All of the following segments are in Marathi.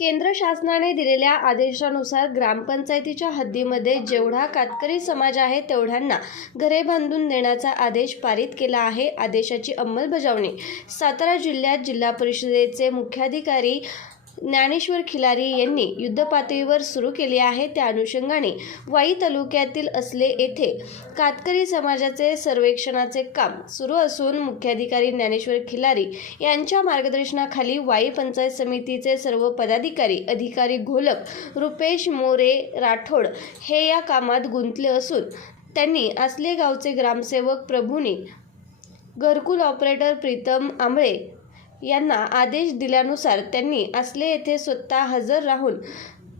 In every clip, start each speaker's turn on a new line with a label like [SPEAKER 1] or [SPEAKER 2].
[SPEAKER 1] केंद्र शासनाने दिलेल्या आदेशानुसार ग्रामपंचायतीच्या हद्दीमध्ये जेवढा कातकरी समाज आहे तेवढ्यांना घरे बांधून देण्याचा आदेश पारित केला आहे. आदेशाची अंमलबजावणी सातारा जिल्ह्यात जिल्हा परिषदेचे मुख्याधिकारी ज्ञानेश्वर खिलारी यांनी युद्धपातळीवर सुरू केली आहे. त्या अनुषंगाने वाई तालुक्यातील असले येथे कातकरी समाजाचे सर्वेक्षणाचे काम सुरू असून मुख्याधिकारी ज्ञानेश्वर खिलारी यांच्या मार्गदर्शनाखाली वाई पंचायत समितीचे सर्व पदाधिकारी अधिकारी घोलक रुपेश मोरे राठोड हे या कामात गुंतले असून त्यांनी असले गावचे ग्रामसेवक प्रभूने घरकुल ऑपरेटर प्रीतम आंबळे यांना आदेश दिल्यानुसार त्यांनी असले येथे स्वतः हजर राहून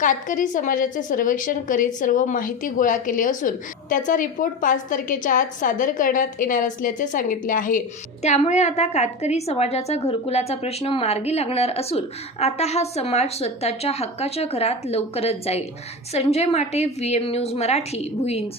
[SPEAKER 1] कातकरी समाजाचे सर्वेक्षण करीत सर्व माहिती गोळा केली असून त्याचा रिपोर्ट पाच तारखेच्या आत सादर करण्यात येणार असल्याचे सांगितले आहे. त्यामुळे आता कातकरी समाजाचा घरकुलाचा प्रश्न मार्गी लागणार असून आता हा समाज स्वतःच्या हक्काच्या घरात लवकरच जाईल. Sanjay Mate V M news Marathi Bhuinj.